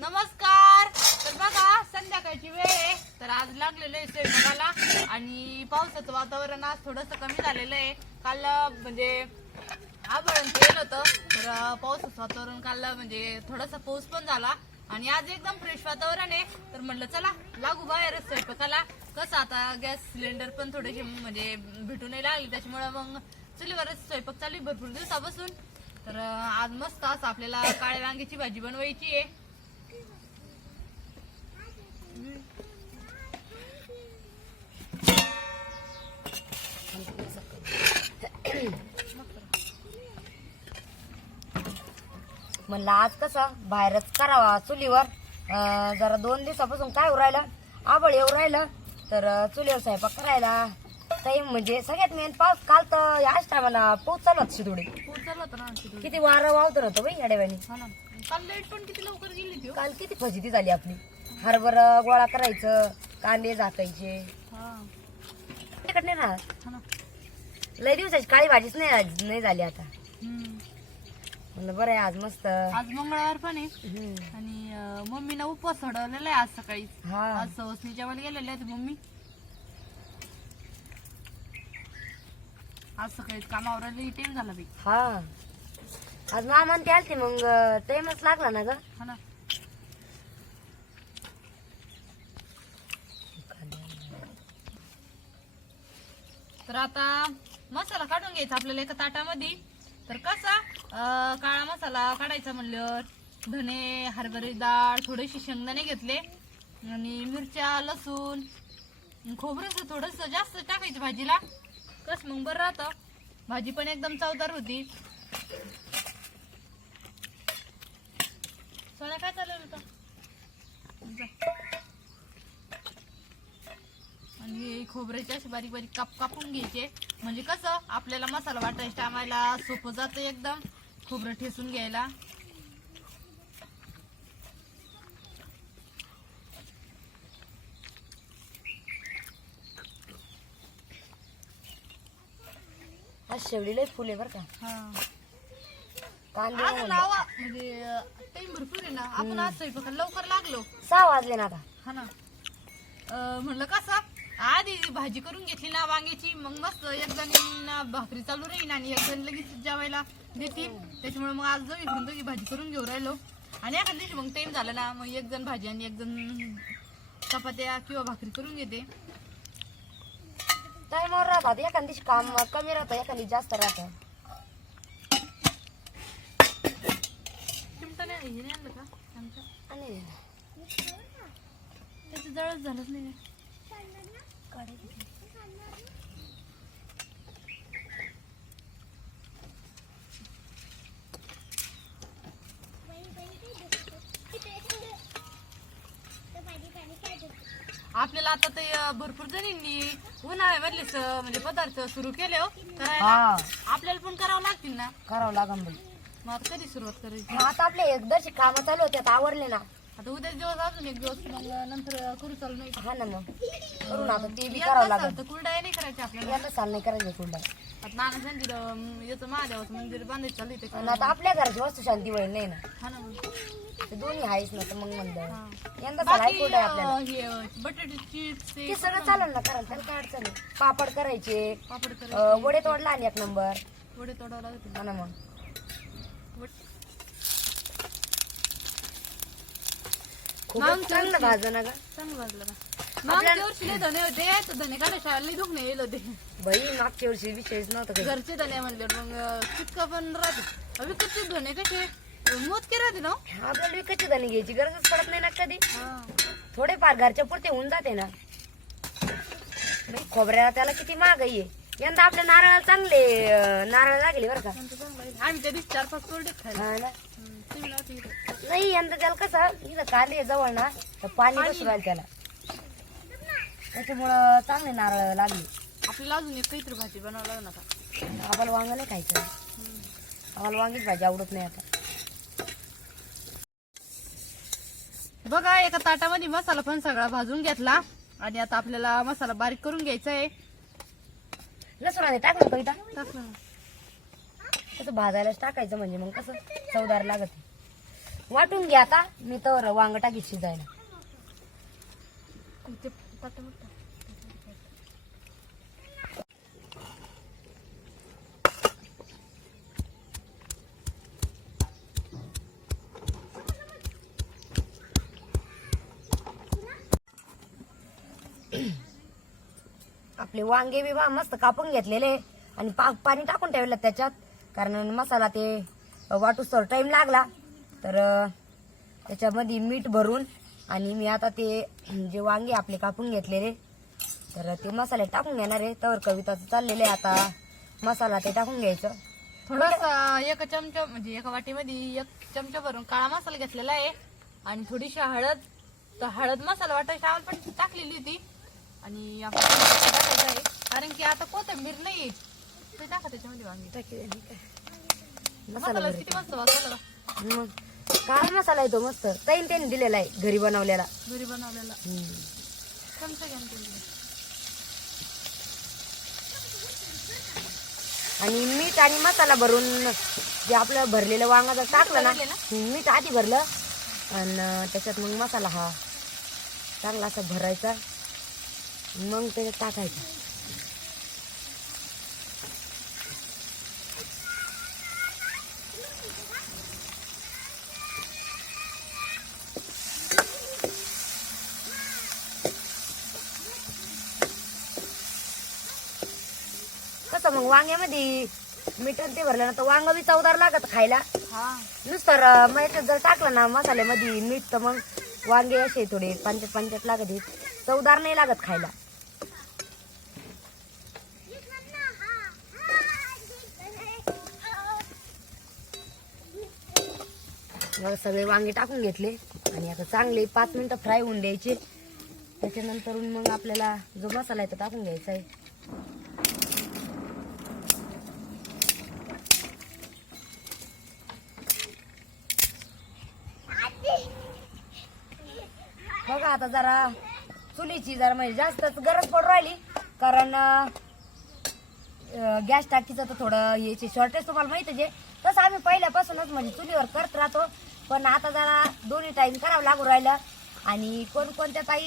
नमस्कार. तर बघा संध्याकाळची वेळ आहे, तर आज लागलेलं आहे स्वयंपाकाला आणि पावसाचं वातावरण आज थोडंसं कमी झालेलं आहे. काल म्हणजे आभाळ येलं होतं, तर पावसाचं वातावरण काल म्हणजे थोडासा पाऊस पण झाला आणि आज एकदम फ्रेश वातावरण आहे. तर म्हणलं चला लागू बाहेर स्वयंपाकाला. कसं आता गॅस सिलेंडर पण थोडेसे म्हणजे भेटून नाही लागले, त्याच्यामुळे मग चुलीवरच स्वयंपाक चालू आहे भरपूर दिवसापासून. तर आज मस्त असं आपल्याला काळ्या वांग्याची भाजी बनवायची आहे. म्हणलं आज कसं बाहेरच करावा चुलीवर. जरा 2 दिवसापासून काय राहिलं, आबळ येऊ राहिलं, तर चुलीवर स्वयंपाक करायला टाइम म्हणजे सगळ्यात मेन पाऊस. काल तर याच टायमाला पाऊस चालू होता शिदोडी, चालू होतं ना किती वारं वावतर होतं बाई याडेवानी. काल लाईट पण किती लवकर गेली ती. काल किती फजिती झाली आपली. हरभरा गोळा करायचं, कांदे झाकायचे, तिकडे नाही राहत. लय दिवसाची काळी भाजीच नाही झाली आता. म्हणलं बरं आहे आज मस्त. आज मंगळवार पण आहे आणि मम्मीनं उपवास सोडवलेला आहे आज सकाळी. आज सवसनी जेवायला गेलेले आहेत मम्मी. आज सकाळी कामावर टाइम झाला बाई. हा आज मामा ते आलते, मग टाइमच लागला ना ग. हा ना. तर आता मसाला काढून घ्यायचा आपल्याला एका ताटामध्ये. तर कसा काळा मसाला काढायचा म्हणल्यावर धने, हरभरे डाळ, थोडेसे शेंगदाणे घेतले आणि मिरच्या, लसूण, खोबरं थोडस जास्त टाकायचं भाजीला. कस मग बरं राहतं, भाजी पण एकदम चवदार होती. सोन्या काय चालेल होतं. आणि खोबऱ्याचे असे बारीक बारीक कापून घ्यायचे, म्हणजे कसं आपल्याला मसाला वाटायच्या टायमाला सोपं जातं एकदम खोबरं ठेसून घ्यायला. आज शेवडीला फुले बर का. कांदे म्हणजे टाइम भरपूर आहे ना, आपण आज स्वयंपाकाला लवकर लागलो. 6 वाजले ना आता. हा ना. म्हणलं कसं आधी भाजी करून घेतली ना वांग्याची, मग मस्त एक जण भाकरी चालू राहील आणि एक जण लगेच जेवायला देतील. त्याच्यामुळे मग आज दोघी भाजी करून घेऊ राहिलो. आणि एखाद्या दिवशी मग टाइम झाला ना, मग एक जण भाजी आणि एक जण चपात्या किंवा भाकरी करून घेते. टाइमवर राहतात, एखाद दिवशी काम कमी राहतं, एखाद दिवशी जास्त राहतं. चिमटा नाही हे नाही आणलं का आमच्या? आणि त्याचं जळच झालंच नाही. आपल्याला आता ते भरपूर जणींनी उन्हाळ्यामधलेच म्हणजे पदार्थ सुरू केले हो करायला. आपल्याला पण करावं लागतील ना. करावं लागेल बाई. मग आता कधी सुरुवात करायची. आता आपले एकदाची काम चालू होते, आता आवरले ना. आता उद्या दिवस अजून एक दिवस मग नंतर करू चालू नाही. हा ना, मग करू ना. आता ते बी करावं लागेल. कुरडाया नाही करायची आपल्याला. याला साल नाही करायचं कुंडा. आता नाना संजीर याचं महादेवाचं मंदिर बांधायचं चालू आहे. आणि आता आपल्या घराची वस्तू शांती होईल नाही ना. हा ना. मग ते दोन्ही आहेच ना, तर मग म्हणलं यंदा साल कुठं आहे आपल्याला. बटाट्याची ते सगळं चालेल ना करायला, त्याला काय अडचण आहे. पापड करायचे, पापड करायचे, वडे तोडला आणि 1 नंबर. वडे तोडावं लागतील. हा ना. मग खूप चांगलं भाजलं ना ग. चांगलं भाजलं ना. मागच्या वर्षी लय धने होते, तर धने काढा शाळेला दुख नाही येईल होते. बाई मागच्या वर्षी विषयच नव्हतं काही. घरचे धने म्हणले मग तितकं पण राहते. विकतचे धने कसे मोजके राहते ना. आपल्याला विकतचे धणे घ्यायची गरजच पडत नाही ना कधी. थोडेफार घरच्या पुरते होऊन जाते ना. खोबऱ्याला त्याला किती महागाई आहे. यंदा आपल्या नारळाला चांगले नारळ लागले बरं का. आम्ही त्या दिवशी 4-5 कोरडे खायला. हा ना. नाही यंदा त्याला कसं इथं कांदे जवळ ना, तर पाणी बसू राहिलं त्याला, त्याच्यामुळं चांगले नारळ लागले. आपल्याला अजून एक काहीतरी भाजी बनावं लागेल आता. आम्हाला वांग नाही खायचं. आम्हाला वांगीच भाजी आवडत नाही आता. बघा एका ताटामध्ये मसाला पण सगळा भाजून घेतला आणि आता आपल्याला मसाला बारीक करून घ्यायचा आहे. लसूण आणि टाकलं कविता. टाकलं कसं भाजायलाच टाकायचं, म्हणजे मग कसं चवदार लागत. वाटून घ्या आता मी तर वांग टाकीत शिजायला. ते ताटं मोठं. आपले वांगे बी मस्त कापून घेतलेले आणि पाणी टाकून ठेवलं त्याच्यात, कारण मसाला ते वाटूस टाइम लागला. तर त्याच्यामध्ये मीठ भरून आणि मी आता ते जे वांगे आपले कापून घेतलेले तर ते मसाले टाकून घेणार आहे. तर कविताचं चाललेलं आहे आता मसाला ते टाकून घ्यायचं. थोडासा एक चमचा म्हणजे एका वाटीमध्ये 1 चमचा भरून काळा मसाला घेतलेला आहे आणि थोडीशी हळद. तर हळद मसाला वाटायची आपण पण टाकलेली होती आणि आपण टाकायचं आहे कारण की आता कोथिंबीर नाही ते टाका त्याच्यामध्ये वांगी. मसाला किती मस्त वाटला बघा. मग काळा मसाला येतो मस्त त्याने दिलेला आहे घरी बनवलेला. घरी बनवलेला चमचा घ्या ना. आणि मीठ आणि मसाला भरून जे आपलं भरलेलं वांग जर टाकलं ना, मीठ आधी भरलं आणि त्याच्यात मग मसाला हा चांगला असा भरायचा मग त्याच्यात टाकायचा. कसं मग वांग्यामध्ये मीठ ते भरलं ना तर वांग बी चवदार लागत खायला. हा नुसतं मग जर टाकलं ना मसाल्यामध्ये मीठ तर मग वांगे असे थोडे पंचट पंचट लागत चवदार नाही लागत खायला. मग सगळे वांगे टाकून घेतले आणि आता चांगले 5 मिनिटं फ्राय होऊन द्यायचे. त्याच्यानंतर मग आपल्याला जो मसाला आहे तो टाकून घ्यायचा आहे. बघा आता जरा चुलीची जरा म्हणजे जास्तच गरज पडू राहिली कारण गॅस टाकीचं तर थोडं याची शॉर्टेज तुम्हाला माहितीच आहे. तसं आम्ही पहिल्यापासूनच म्हणजे चुलीवर करत राहतो पण आता जरा दोन्ही टाइम करावं लागू राहिलं. आणि कोणकोणत्या ताई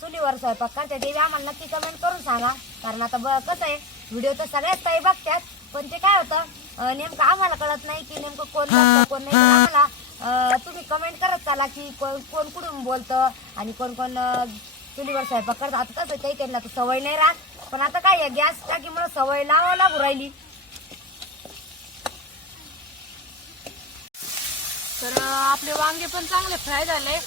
चुलीवर स्वयंपाक करतात ते आम्हाला नक्की कमेंट करून सांगा. कारण आता कसं आहे व्हिडिओ तर सगळ्याच ताई बघतात पण ते काय होतं नेमकं आम्हाला कळत नाही की नेमकं कोण बघतं कोण नाही. आम्हाला तुम्ही कमेंट करत चाला की कोण कुठून बोलतं आणि कोण कोण चुलीवर स्वयंपाक करतात. आता तसं काही त्यांना तर सवय नाही राहत पण आता काय गॅस टाकीमुळे सवय लावावं लागू राहिली. तर आपले वांगे पण चांगले फ्राय झाले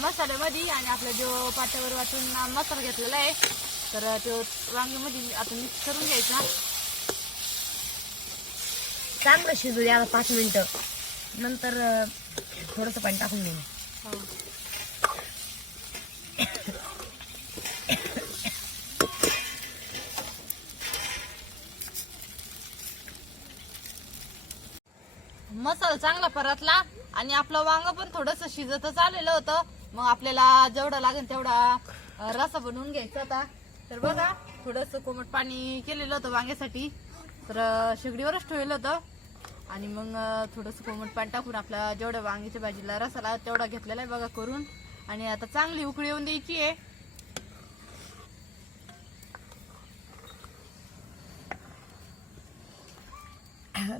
मसाल्यामध्ये आणि आपला जो पाट्यावर वाटून मसाला घेतलेला आहे तर तो वांग्यामध्ये आता मिक्स करून घ्यायचा. चांगलं शिजू द्या 5 मिनिटं नंतर थोडंसं पाणी टाकून घेऊ. मसाला चांगला परतला आणि आपलं वांग पण थोडंसं शिजतच आलेलं होतं. मग आपल्याला जेवढा लागेल तेवढा रसा बनवून घ्यायचा होता. तर बघा थोडंसं कोमट पाणी केलेलं होतं वांग्यासाठी तर शेगडीवरच ठेवलं होतं आणि मग थोडंसं कोमट पाणी टाकून आपला जेवढ्या वांग्याच्या भाजीला रसाला तेवढा घेतलेला आहे बघा करून. आणि आता चांगली उकळी येऊन द्यायची आहे.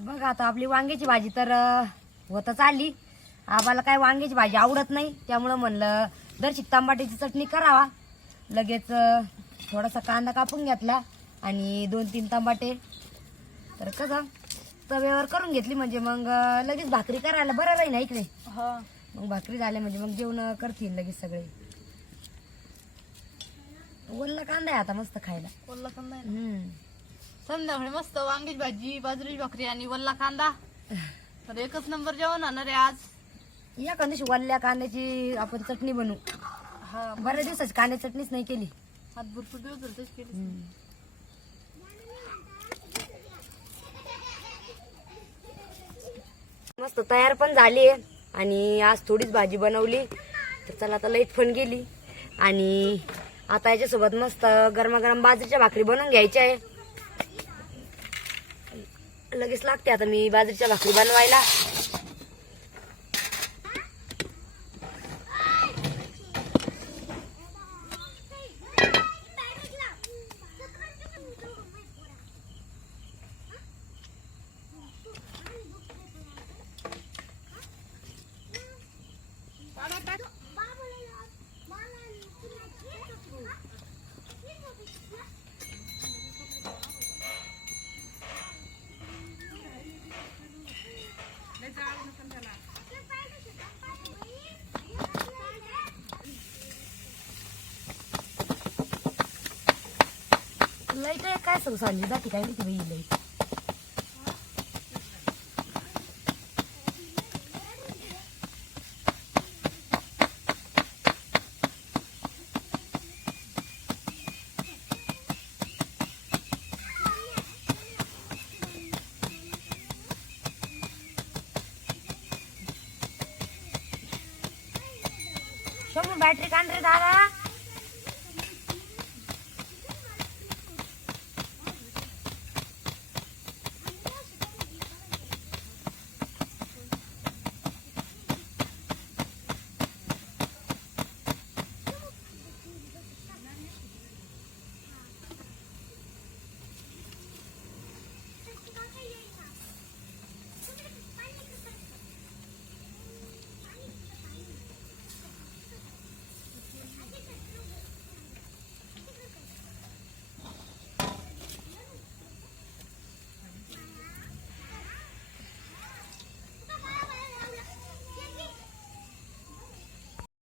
बघा आता आपली वांग्याची भाजी तर होतच आली. आम्हाला काय वांग्याची भाजी आवडत नाही त्यामुळं म्हणलं दर्शिक टमाट्याची चटणी करावा. लगेच थोडासा कांदा कापून घेतला आणि 2-3 टमाटे तर कसं तव्यावर करून घेतली म्हणजे मग लगेच भाकरी करायला बरं राहील ऐक नाही. मग भाकरी झाल्या म्हणजे मग जेवण करतील लगेच सगळे. ओला कांदा आहे आता मस्त खायला. वल्ला कांदा संध्याकाळी मस्त वांग्याची भाजी बाजरीची भाकरी आणि वल्ला कांदा तर एकच नंबर जेवण होणार आहे आज. या दिवशी वल्ल्या कांद्याची आपण चटणी बनवू. हा बऱ्याच दिवसाची कांदा चटणीच नाही केली. हात भरपूर दिवस झाले तेच केली. मस्त तयार पण झाली आणि आज थोडीच भाजी बनवली तर चला आता लाईट पण गेली. आणि आता याच्यासोबत मस्त गरमागरम बाजरीच्या भाकरी बनवून घ्यायच्या आहे. लगेच लागते आता मी बाजरीच्या भाकरी बनवायला. लाईट आहे काय सगळं सांगली जाते काय माहिती बाई लाईट. शंभर बॅटरी काढ रे दादा.